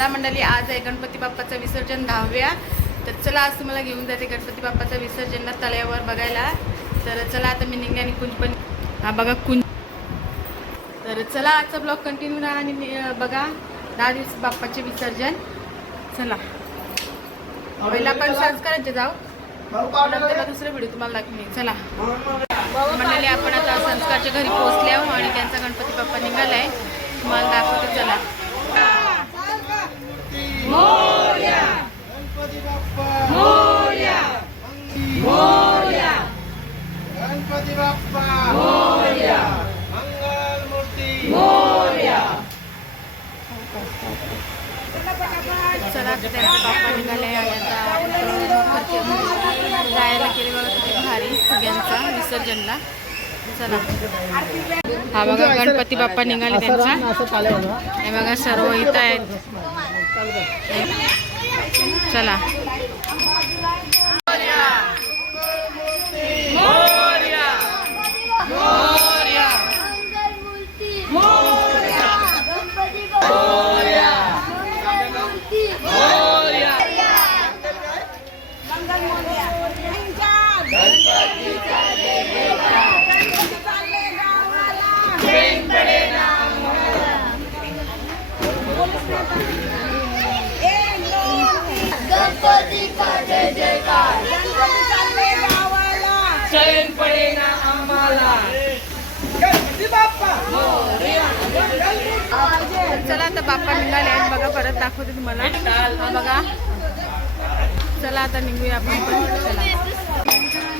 चला मंडळी आज आहे गणपती बाप्पाचं विसर्जन दहाव्या. तर चला आज तुम्हाला घेऊन जाते गणपती बाप्पाचं विसर्जनला तळ्यावर बघायला. तर चला आता मी निघा आणि कुंज पण हा बघा कुंज तर चला आजचा ब्लॉग कंटिन्यू राहा आणि बघा दहा दिवस बाप्पाचे विसर्जन. चला. पहिला आपण संस्कारांचे जाऊ. नंतर दुसरा व्हिडिओ तुम्हाला दाखवणे चला. मंडळी आपण आता संस्कारच्या घरी पोहोचले आहो आणि त्यांचा गणपती बाप्पा निघालाय. तुम्हाला दाखवते चला. गणपती बाप्पा मंगल मूर्ती चला त्यांचा बाप्पा खर्च जायला केले बघा किती भारी सगळ्यांचा विसर्जनला चला. हा बघा गणपती बाप्पा निघाले त्यांचा. हे बघा सर्व इथं आहेत. चला. आता बाप्पा निघाले आहेत बघा परत दाखवते तुम्हाला. हा बघा. चला आता निघूया आपण पण. चला.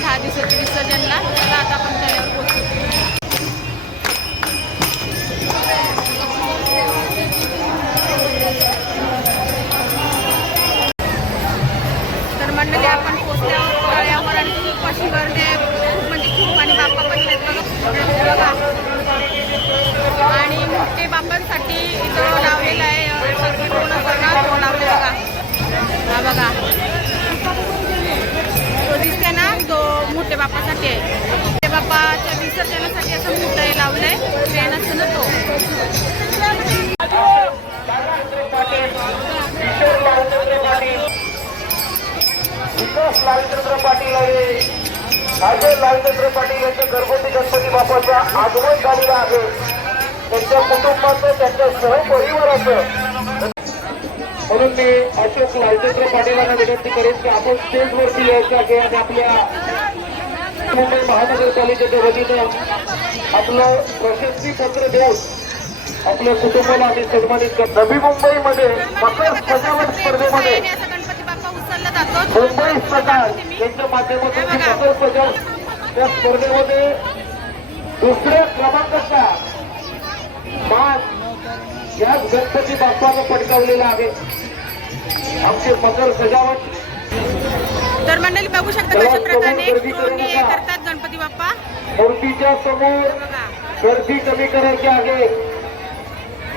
दहा दिवसाच्या विसर्जनला. चला आता आपण लालचंद्र पाटील यांच्या घरगुती गणपती बाप्पाचं आगमन झालेलं आहे. त्यांच्या कुटुंबाचं त्यांच्या सहपरिवाराचं. म्हणून मी अशोक लालचंद्र पाटीलांना विनंती करेन की आपण स्टेजवरती यायचं आहे आणि आपल्या मुंबई महानगरपालिकेच्या वतीनं आपलं प्रशस्ती पत्र देऊन आपल्या कुटुंबाला आम्ही सन्मानित करतो. नवी मुंबईमध्ये मकर सजावट स्पर्धेमध्ये मुंबई सरकार यांच्या माध्यमातून मकर सजावट त्या स्पर्धेमध्ये दुसऱ्या क्रमांकाचा मान याच गणपती बाप्पानं पटकावलेला आहे. आमचे मकर सजावट. तर मंडळी बघू शकता कशा प्रकारे करतात गणपती बाप्पा. मूर्तीच्या समोर गर्दी कमी करायची आहे.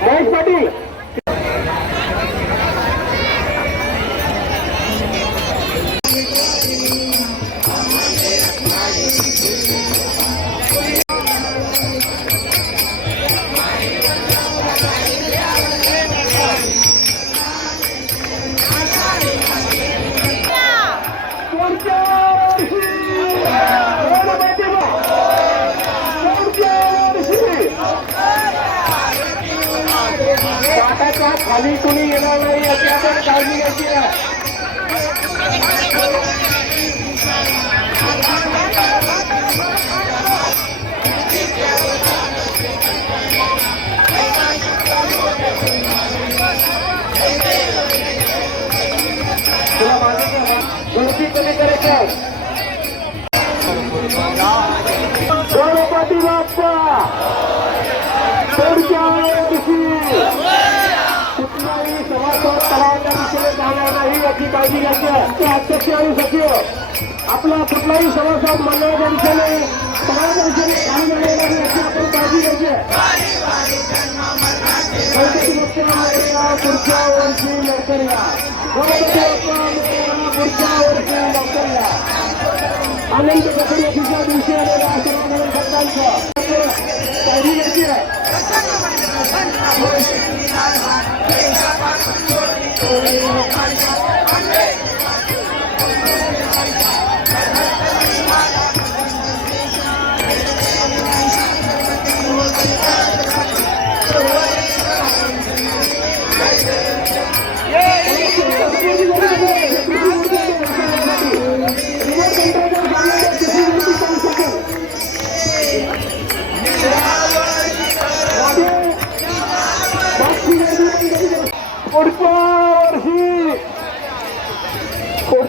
महेश पाटील आपण काळजी घ्यायची अध्यक्ष आणि सचिव आपला कुठलाही सभासद मंडळाच्या दिशेने तलावाच्या दिशेने खाली जाणार याची आपण काळजी घ्यायची पुढच्या वर्षी लवकर पुढच्या वर्षी आनंद चतुर्दशीच्या दिवशी आलेल्या सर्व भक्तांचं काळजी घ्यायची आहे पुढच्या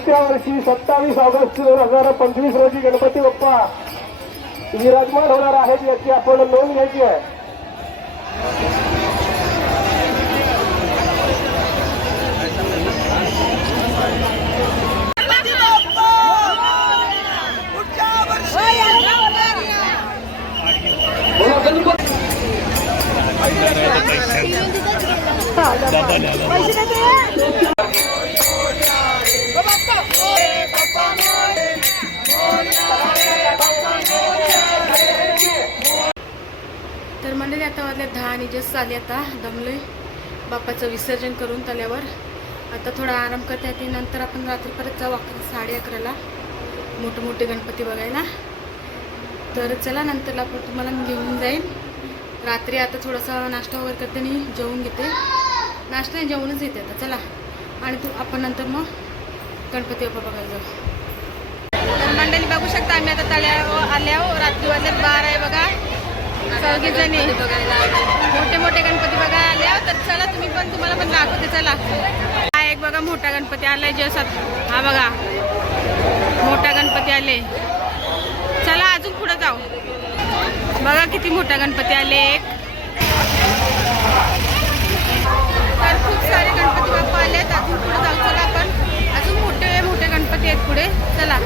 पुढच्या वर्षी सत्तावीस ऑगस्ट दोन हजार पंचवीस रोजी गणपती बाप्पा विराजमान होणार आहेत याची आपण नोंद घ्यायची आहे. तर मंडळी आता वाजले दहा आणि जस्ट आली आता. दमलोय. बाप्पाचं विसर्जन करून तल्यावर आता थोडा आराम करते ते नंतर आपण रात्री परत जाऊ अकरा साडे अकराला. मोठे मोठे गणपती बघायला. तर चला नंतरला आपण तुम्हाला घेऊन जाईन. रात्री आता थोडासा नाश्ता वगैरे करते आणि जेवून घेते. नाश्ता नाही जेवणच येते आता. चला. आणि तू आपण नंतर मग गणपती बाप्पा बघायला जाऊ. तर मंडळी बघू शकता आम्ही आता तळ्या आल्यावर रात्री वाजल्यात बारा आहे बघा. चौघे जणी मोठे मोठे गणपती बघा आले तर चला तुम्ही पण तुम्हाला पण दाखवते चला. हा एक बघा मोठा गणपती आलाय जसात हा बघा. मोठा गणपती आले. चला अजून पुढे जाऊ. बघा किती मोठा गणपती आले. एक. तर खूप सारे गणपती बाप्पा आले आहेत. अजून पुढे जाऊ चला आपण. अजून मोठे मोठे गणपती आहेत पुढे. चला.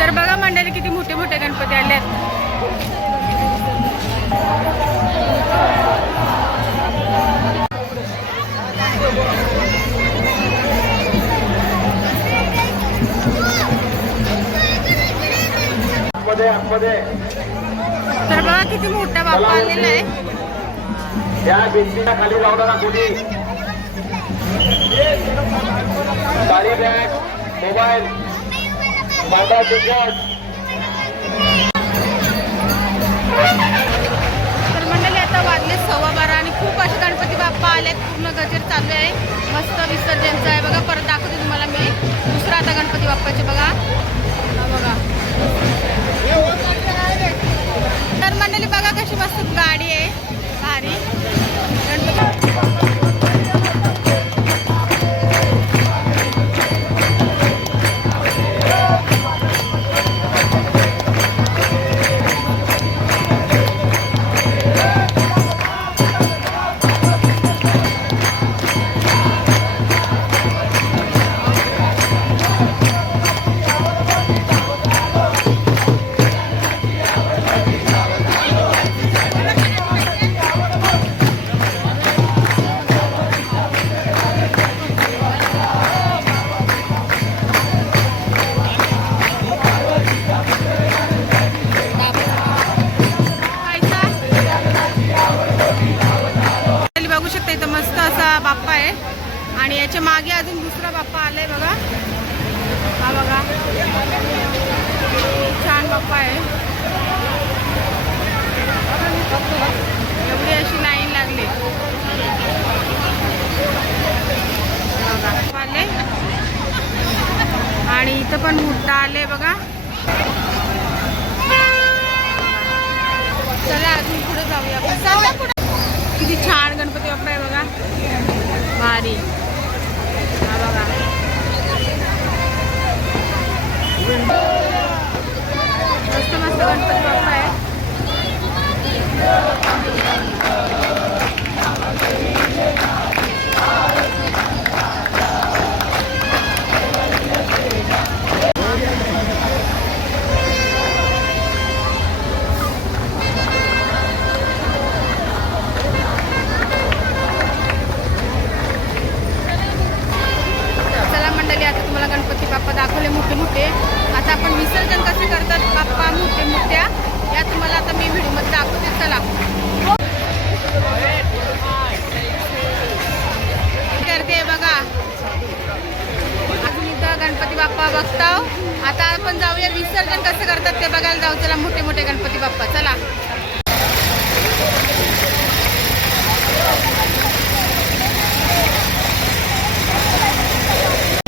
तर बघा मंडळी किती मोठे मोठे गणपती आले आहेत. तर बघा किती मोठा बाप्पा आलेला आहे. या भिंतीला खाली नका कोणी? गाडी बॅग मोबाईल माझा तिकीट तर मंडळी आता वाजले सव्वा बारा आणि खूप असे गणपती बाप्पा आले. पूर्ण गजर चालू आहे. मस्त विसर्जनचं आहे. बघा परत दाखवते तुम्हाला मी. दुसरा आता गणपती बाप्पाचे बघा. बघा. तर मंडळी बघा कशी मस्त गाडी आले बघा. बाप्पा बघताव. आता आपण जाऊया विसर्जन कसं करतात ते बघायला जाऊ. चला मोठे मोठे गणपती बाप्पा चला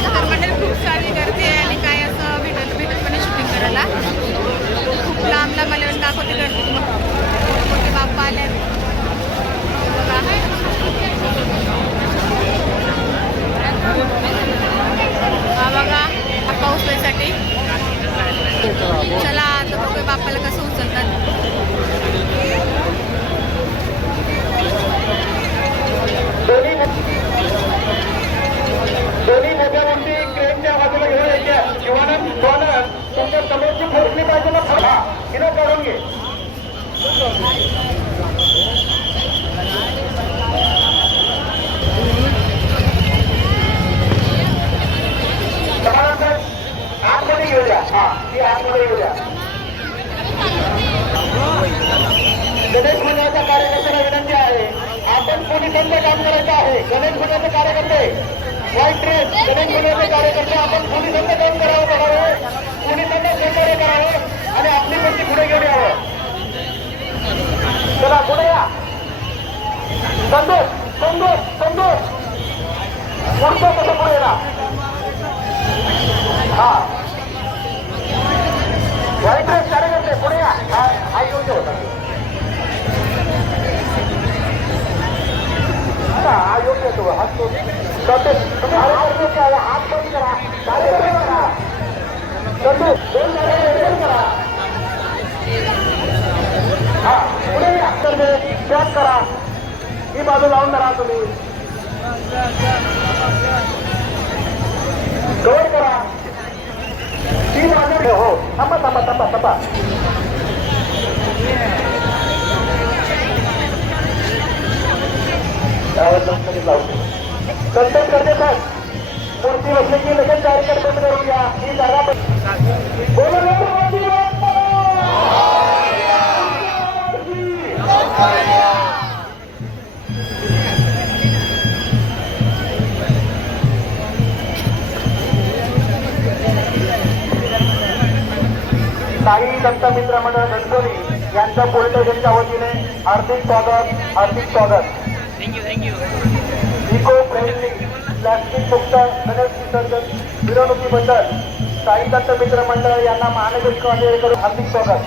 तर मंडळी खूप सारी गर्दी आहे आणि काय असं भेटत भेटत पण शूटिंग करायला खूप लांब लांब आल्यावर दाखवते गर्दी तुम्हाला मोठे बाप्पा आले हा बघा बाप्पा उचलायसाठी चला आता बघूया बापाला कसं उचलतात. गणेश मंडळाच्या कार्यकर्त्याला विनंती आहे. आपण पोलिसांचं काम करायचं आहे? गणेश मंडळाचे कार्यकर्ते व्हाईट ड्रेस गणेश मंडळाचे कार्यकर्ते आपण पोलिसांचं काम करावं बघावं? पोलिसांना सहकार्य करावं? आणि आपली गोष्टी पुढे घेऊन यावं. चला पुढे या. संतोष संतोष संतोष पुढचं कसं पुढे येणार? हा. तुम्ही कव्हर करा. ती बाजू हो थांबा थांबा थांबा थांबा. संतोष करते सर मूर्ती बसली की लगेच कार्यक्रम बंद करून घ्या. ही जागा बंद- बोलो साई दत्त मित्र मंडळ घनसोली यांच्या पोलीस स्टेशनच्या वतीने हार्दिक स्वागत हार्दिक स्वागत. इको फ्रेंडली प्लॅस्टिक मुक्त गणेश विसर्जन मिरवणुकीबद्दल साई दत्त मित्र मंडळ यांना महानगरपालिका करून हार्दिक स्वागत.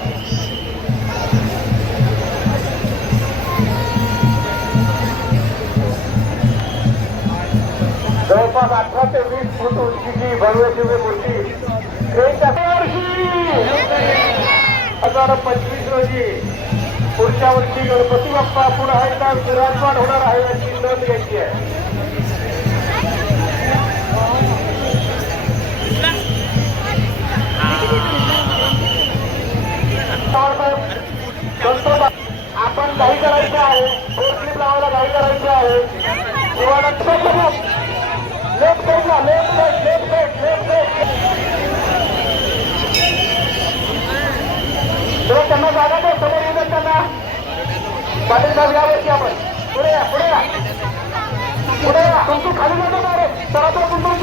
जवळपास अठरा ते वीस फूट उंचीची भव्य दिव्य मूर्ती हजार पंचवीस रोजी पुढच्या वर्षी गणपती बाप्पा पुढे एकदा विराजमान होणार आहे याची नोंद घ्यायची आहे. आपण काही करायचं आहे. स्लिप लावायला काही करायचं आहे. किंवा लेफ्ट साईडला लेफ्ट लेफ्ट पाटील साहेब यावरती आपण. पुढे या पुढे या. पुढे या. तुमची खाली जागा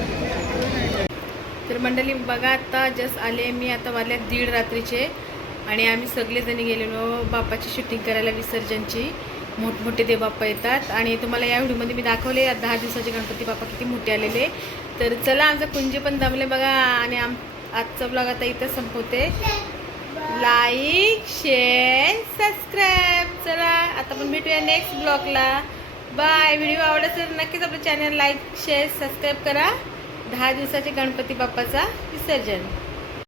तर मंडळी बघा आता जस्ट आले मी आता वाजल्या दीड रात्रीचे आणि आम्ही सगळेजणी गेलेलो बाप्पाची शूटिंग करायला विसर्जनची. मोठमोठे देव बाप्पा येतात आणि तुम्हाला या व्हिडिओमध्ये मी दाखवले या दहा दिवसाचे गणपती बाप्पा किती मोठे आलेले. तर चला आमचं कुंजे पण जमले बघा आणि आम आजचा ब्लॉग आता इथं संपवते. लाईक शेअर सबस्क्राईब चला आता पण भेटूया नेक्स्ट ब्लॉगला बाय व्हिडिओ आवडला तर नक्कीच आपलं चॅनल लाईक शेअर सबस्क्राईब करा. दहा दिवसाचे गणपती बाप्पाचा विसर्जन.